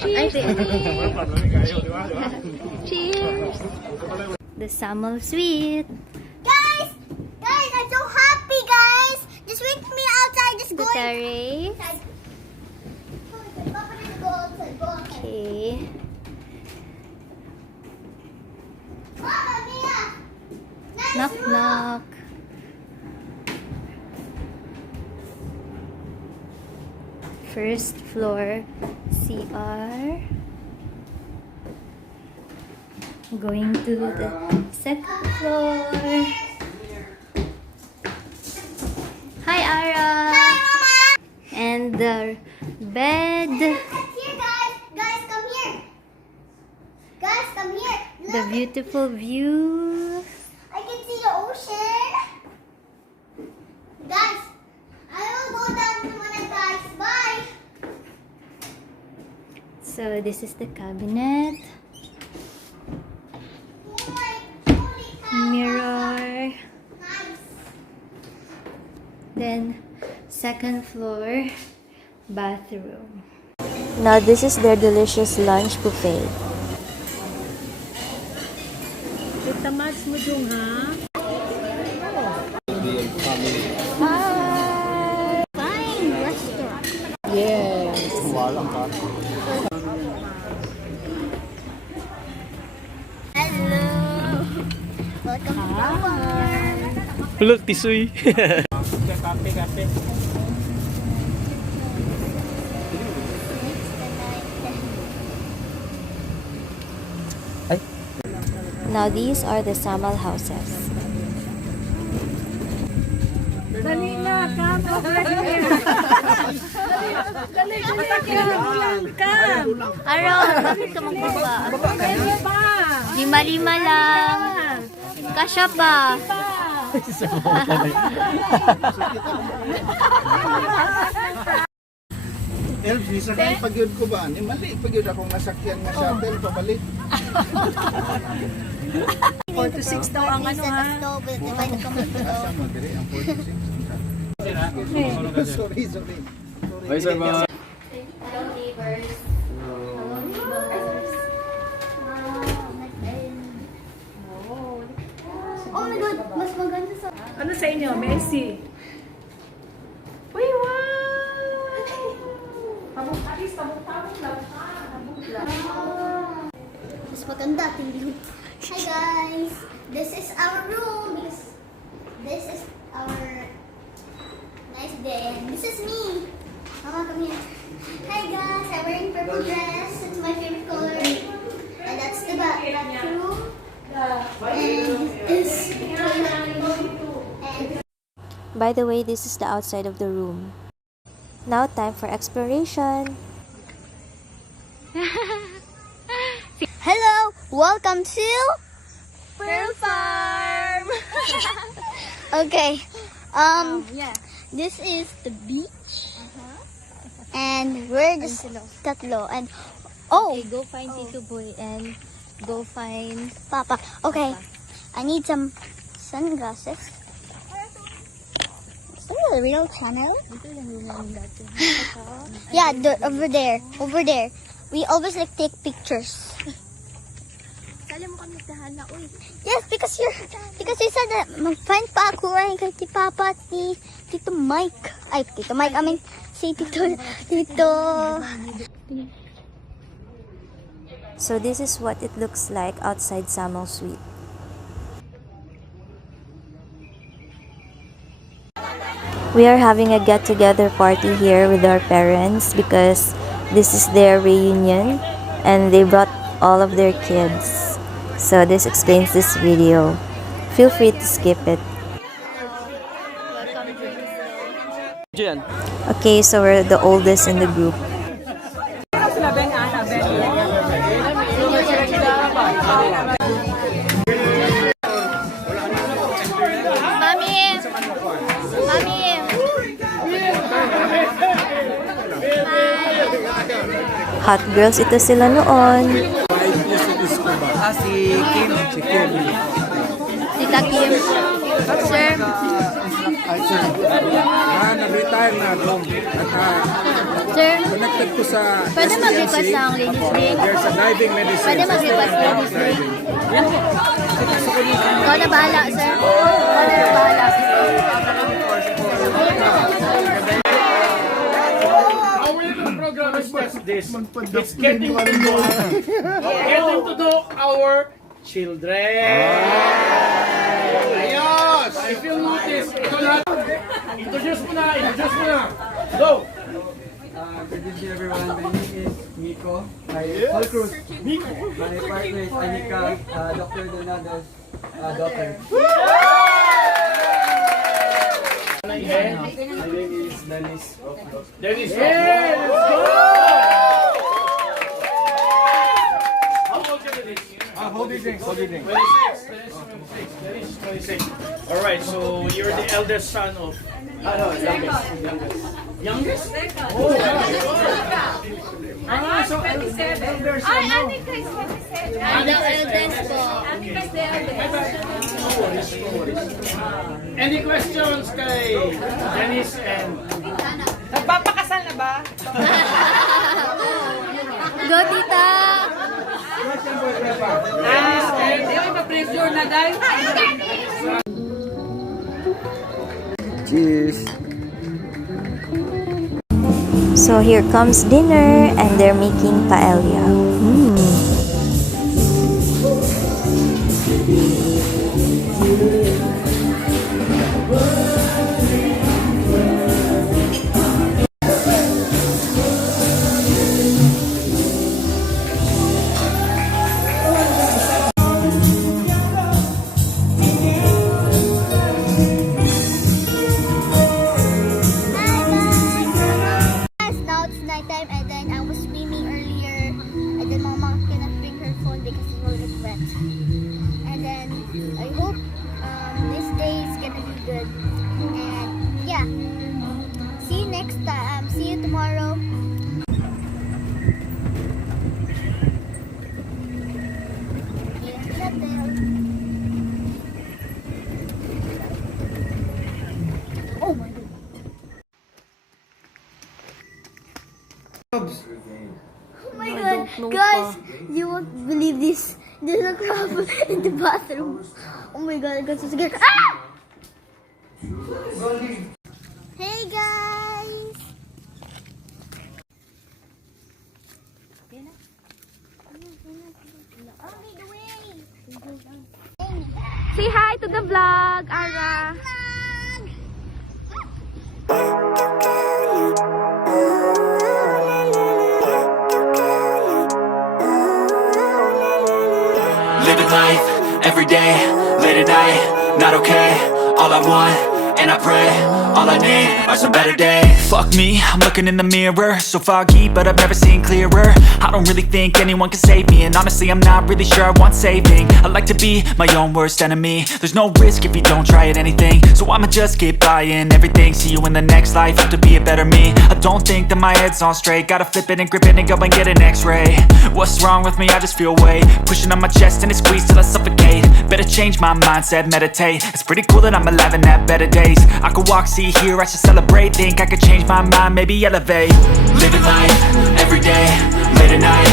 Cheers! Cheers! The Samal sweet. Guys, I'm so happy, guys. Just wait for me outside. Just The go terrace. outside. Papa, let's go outside. Go outside. Okay. Mama, Mia. Nice Knock room. knock. First floor CR. Going to the second floor. Hi Ara. Hi, Mama. And the bed. It's here, guys. Guys, come here. Guys, come here. Look. The beautiful view. I can see the ocean. Guys, I will go down to one, guys. Bye. So this is the cabinet. Holy cow. Mirror. Nice. Then second floor bathroom. Now this is their delicious lunch buffet. Tamags mo dun, ha? Hi! Fine restaurant. Yes. Hello. Welcome to the farm. Look, tisoy. Now these are the Samal houses. Dali na, come over here. Dali, ulang ka. Araw, bakit ka magbaba? Pwede pa. Lima-lima lang. Kasya pa. Elf, isa ka yung pagyod ko ba? Ni mali, pagyod akong nasakyan nga shuttle, pabalik. 4 to 6 daw ang ano, ha? Asa mo, dire, ang 46. Sorry. Bye, sir, ma. Hello neighbors. Hello neighbors. Oh my God, mas maganda sa... Ano sa inyo? Messi? Uy, wow! At least, tabong-tabong lang. Tabong lang. Mas maganda, tingin. Hi guys, this is our room because this is our nice bed. This is me. Mama, come here. Hi guys, I'm wearing purple dress. It's my favorite color. And that's the bathroom. And this and By the way, this is the outside of the room. Now time for exploration. hello, welcome to Pearl Farm. Okay, Yeah. this is the beach, and we're just tatlo. And Okay, go find Tito Boy and go find Papa. Okay, I need some sunglasses. Is there a real channel? Yeah, over there. We always like take pictures. Yes, because you said that mag-find pa ako ay kay Papa at ni Tito Mike. Ay, Tito Mike, I mean, si Tito. So this is what it looks like outside Samal Suite. We are having a get-together party here with our parents because this is their reunion and they brought all of their kids. So this explains this video. Feel free to skip it. Diyan. Okay, so we're the oldest in the group. Sila Ben, Ana, Ben. Hot girls ito sila noon. Si Kim. Tita Kim. Sir. Ay, sir. Nag-retire na ako. At Sir, connected ko sa pwede mag-request ng ladies drink? There's a diving medicine. Pwede mag-request ladies drink? Ikaw na bahala, sir. Ikaw na bahala. Our program is just this. It's getting to know our children. Ayos! If you notice, ito lahat. Introduce mo na. Go! Good evening everyone, my name is Miko. Hi, Cruz. Miko. My partner is Anika, Dr. Donado's daughter. My name is Dennis. Dennis. Yeah, let's go! How old are you, Dennis? Holding drinks. 26. Dennis, 26. Alright, so you're the eldest son of... Youngest? Oh, so elders. Ay, Anika is 27. No worries. Any questions kay Dennis and... Nagpapakasal na ba? Go, tita! Dennis and... Hindi ko ipa-pressure na dahil. Cheers! So here comes dinner and they're making paella. Now it's nighttime and then I was swimming earlier and then Mama cannot bring her phone because it will get wet. And then I hope this day is gonna be good. And yeah, see you next time. See you tomorrow. Oh my god. Oh my god, guys, you won't believe this. There's a crab in the bathroom. Oh my god, I got so scared. Ah! Hey guys! Say hi to the vlog, Ara. Living life, every day, late at night, not okay. All I want, and I pray, all I need are some better days. Fuck me, I'm looking in the mirror, so foggy, but I've never seen clearer. I don't really think anyone can save me, and honestly I'm not really sure I want saving. I like to be my own worst enemy. There's no risk if you don't try at anything, so I'ma just keep buying everything. See you in the next life, have to be a better me. I don't think that my head's on straight, gotta flip it and grip it and go and get an x-ray. What's wrong with me? I just feel weight pushing on my chest and it squeezes till I suffocate. Better change my mindset, meditate. It's pretty cool that I'm alive and have better days. I could walk, see, hear, I should celebrate. Think I could change my mind, maybe elevate. Living life, every day, late at night,